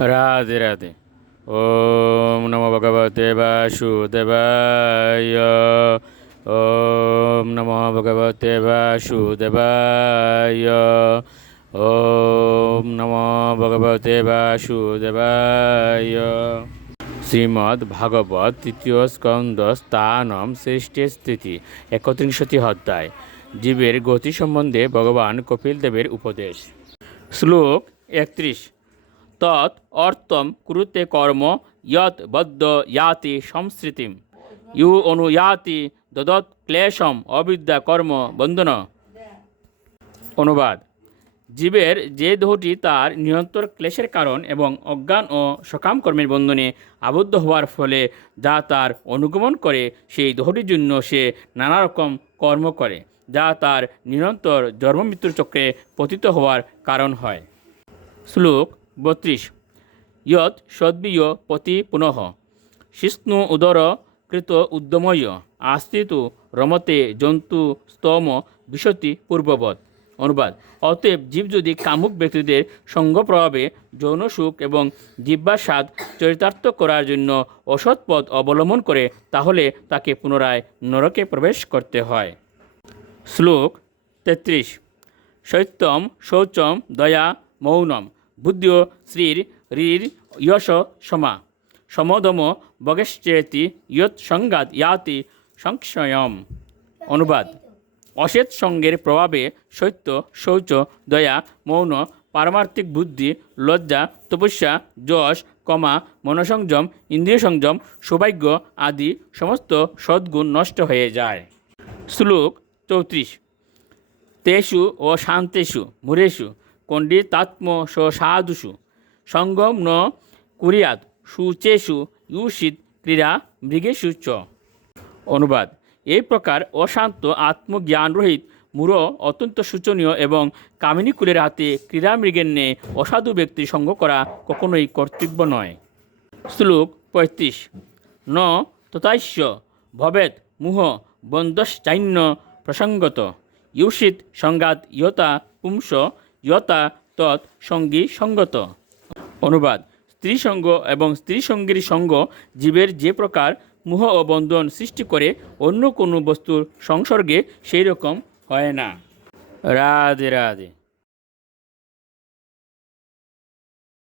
রাধে রাধে। ওম নমো ভগবতে বাসুদেবায়। ওম নমো ভগবতে বাসুদেবায়। ওম নমো ভগবতে বাসুদেবায়। শ্রীমদ্ ভাগবত তৃতীয় স্কন্দ স্থানম ষষ্ঠী স্থিতি 31 অধ্যায়। জীবের গতি সম্বন্ধে ভগবান কপিল দেবের উপদেশ। শ্লোক 31। তৎ অর্থম কুরুতে কর্ম যৎ বদ্ধ ইয়াতি সংস্মৃতিম ইউ অনুয়াতি দদৎ ক্লেশম অবিদ্যা কর্ম বন্ধন। অনুবাদ: জীবের যে দেহটি তার নিরন্তর ক্লেশের কারণ এবং অজ্ঞান ও সকাম কর্মের বন্ধনে আবদ্ধ হওয়ার ফলে যা তার অনুগমন করে, সেই দেহটির জন্য সে নানা রকম কর্ম করে, যা তার নিরন্তর জন্মমৃত্যুর চক্রে পতিত হওয়ার কারণ হয়। শ্লোক 32। ইয়ৎ সদ্বীয় পতি পুনঃ শিষ্ণু উদর কৃত উদ্যময় আস্তিতু রমতে জন্তু স্তম বিশতি পূর্ববৎ। অনুবাদ: অতএব জীব যদি কামুক ব্যক্তিদের সঙ্গ প্রভাবে যৌন সুখ এবং জিহ্বার স্বাদ চরিতার্থ করার জন্য অসৎ পথ অবলম্বন করে, তাহলে তাকে পুনরায় নরকে প্রবেশ করতে হয়। শ্লোক 33। সত্যম শৌচম দয়া মৌনম বুদ্ধিও শ্রীর রির যশ সমা সমদম বগেশ্চেতি ইয়ৎ সংঘাত ইয়াতি সংশয়ম। অনুবাদ: অসৎ সঙ্গের প্রভাবে সত্য, শৌচ, দয়া, মৌন, পারমার্থিক বুদ্ধি, লজ্জা, তপস্যা, যশ, ক্ষমা, মনসংযম, ইন্দ্রিয় সংযম, সৌভাগ্য আদি সমস্ত সদ্গুণ নষ্ট হয়ে যায়। শ্লোক 34। তেষু ও শান্তেষু মুরেষু কণ্ডিতাত্ম সাধুষু সঙ্গম ন কুরিয়াত শুচেষু ইউষিত ক্রীড়া মৃগেষু চ। অনুবাদ: এই প্রকার অশান্ত আত্মজ্ঞানরহিত মূঢ় অত্যন্ত শোচনীয় এবং কামিনী কুলের হাতে ক্রীড়া মৃগের ন্যায় অসাধু ব্যক্তির সঙ্গ করা কখনোই কর্তব্য নয়। শ্লোক 35। ন তথাস্য ভবেৎ মুহ বন্ধশ্চান্য প্রসঙ্গত ইউষিত সংঘাত ইয়তা পুংস ইয়তা তৎ সঙ্গী সঙ্গত। অনুবাদ: স্ত্রী সঙ্গ এবং স্ত্রী সঙ্গীর সঙ্গ জীবের যে প্রকার মোহ ও বন্ধন সৃষ্টি করে, অন্য কোনো বস্তুর সংসর্গে সেই রকম হয় না। রাধে রাধে।